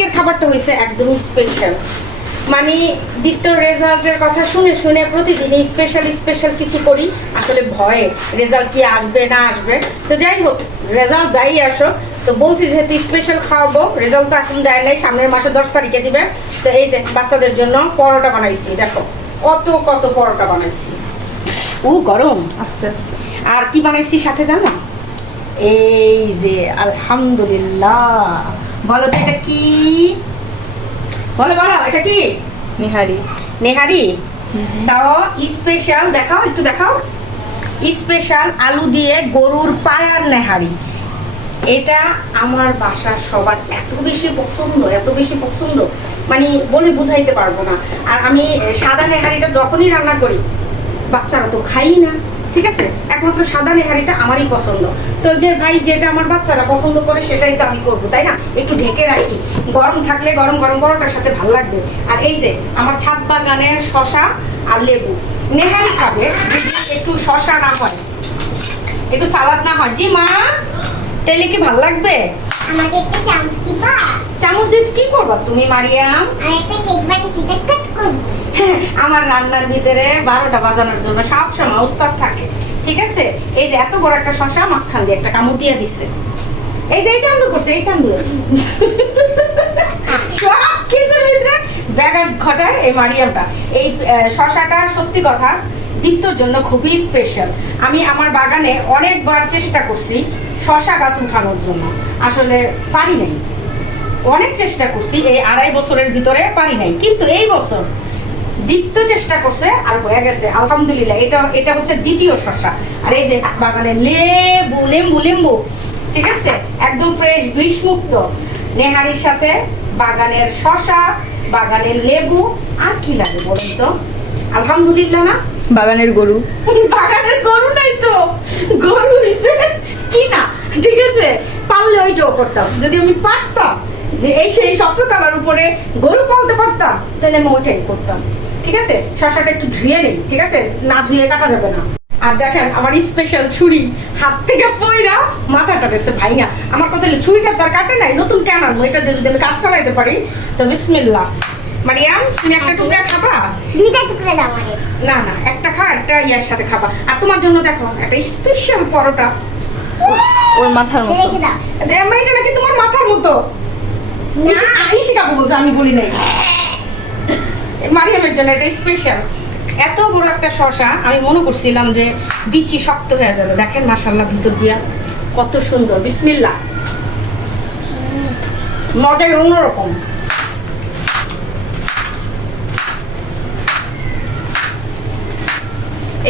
আজকের খাবারটা হয়েছে একদম স্পেশাল। মানে দ্বিতীয় রেজাল্টের কথা শুনে শুনে প্রতিদিন স্পেশাল স্পেশাল কিছু করি, আসলে ভয়ে রেজাল্ট কি আসবে না আসবে। তো যাই হোক, রেজাল্ট যাই আসো, তো বলছি যেহেতু স্পেশাল খাওয়াবো, রেজাল্ট তো এখন দেয় নাই, সামনের মাসে 10 তারিখে দিবে। তো এই যে বাচ্চাদের জন্য পরোটা বানাইছি, দেখো কত কত পরোটা বানাইছি। ও গরম, আস্তে আস্তে। আর কি বানাইছি সাথে জানো? এই যে আলহামদুলিল্লাহ, বলো তো এটা কি? বলো বলো, এটা কি? নেহারি। নেহারি? তাও স্পেশাল, দেখাও একটু দেখাও। স্পেশাল আলু দিয়ে গরুর পায়ার নেহারি। এটা আমার বাসার সবার এত বেশি পছন্দ, এত বেশি পছন্দ, মানে বলে বুঝাইতে পারবো না। আর আমি সাদা নেহারিটা যখনই রান্না করি, বাচ্চারা তো খাই না, ঠিক আছে, একমাত্র সাদা নেহারিটা আমারই পছন্দ। তো যে ভাই যেটা আমার বাচ্চারা পছন্দ করে সেটাই তো আমি করবো, তাই না? একটু ঢেকে রাখি, গরম থাকলে গরম গরম পরোটার সাথে ভালো লাগবে। আর এই যে আমার ছাদ বাগানের শশা আর লেবু, নেহারি খাবে যদি একটু শশা না হয়, একটু সালাদ না হয়। জি মা, তাইলে কি ভাল লাগবে? আমাকে একটা চামচ দিবা? চামচ দিয়ে কি করবা তুমি মারিয়াম? আর একটা কেক বানিয়েছি, এটা কাট করব। হ্যাঁ, আমার রান্নার ভিতরে 12টা বাজানোর জন্য সবসময় উস্তাদ থাকে, ঠিক আছে? এই যে এত বড় একটা শশা মাঝখান দিয়ে একটা কামড় দিয়ে দিচ্ছে, এই যে এই চান্দু করছে, এই চান্দু সব কিছুর ভিতরে ব্যাঘাত ঘটায় এই মারিয়ামটা। এই শশাটা সত্যি কথা দীপ্তর জন্য খুবই স্পেশাল। আমি আমার বাগানে অনেকবার চেষ্টা করছি শশা গাছ উঠানোর জন্য, আসলে পারি নাই। অনেক চেষ্টা করছি, এই 2.5 বছরের ভিতরে পারি নাই, কিন্তু এই বছর দীপ্ত চেষ্টা করছে আর হয়ে গেছে আলহামদুলিল্লাহ। এটা হচ্ছে দ্বিতীয় শশা। আর এই যে বাগানে লেবু লেম্বু লেম্বু, ঠিক আছে, একদম ফ্রেশ বিষমুক্ত। নেহারির সাথে বাগানের শশা, বাগানের লেবু, আর কি লাগে বলুন তো? আলহামদুলিল্লাহ না? বাগানের গরু। বাগানের গরু নাই তো, গরু হইছে কি না, ঠিক আছে, পারলে ওইটাও করতাম। যদি আমি পারতাম যে এই সেই 17 তলার উপরে গরু পালতে পারতাম, তাহলে আমি ওইটাই করতাম, ঠিক আছে? শশাটা একটু ধুয়ে নেই, ঠিক আছে, না ধুয়ে কাটা যাবে না। আর দেখেন আমার স্পেশাল ছুরি হাত থেকে পইরা মাথাটা গেছে ভাই না। আমার কথা হলো ছুরিটা তার কাটে নাই, নতুন কেন আনবো? এটা দিয়ে যদি আমি কাজ চালাইতে পারি তো বিসমিল্লাহ। মারিয়াম, তুমি একটা টুকরা খাবা? দুইটা টুকরা দাও আমাকে। না না, একটা খা, একটা ইয়ার সাথে খাবা। আর তোমার জন্য দেখো একটা স্পেশাল পরোটা। ওর মাথার মতো। রেখে দাও। এটা নাকি তোমার মাথার মতো? ইসি কাকু বলছে, আমি বলি নাই। মারিয়ামের জন্য এটা স্পেশাল। এত বড় একটা শশা, আমি মনে করছিলাম যে বিচি শক্ত হয়ে যাবে। দেখেন মাশাআল্লাহ, ভিতর দিয়া কত সুন্দর। বিসমিল্লাহ। মজাই অন্যরকম।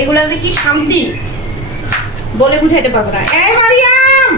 এগুলা যে কি শান্তি বলে বুঝাইতে পারবো না। এই মারিয়াম,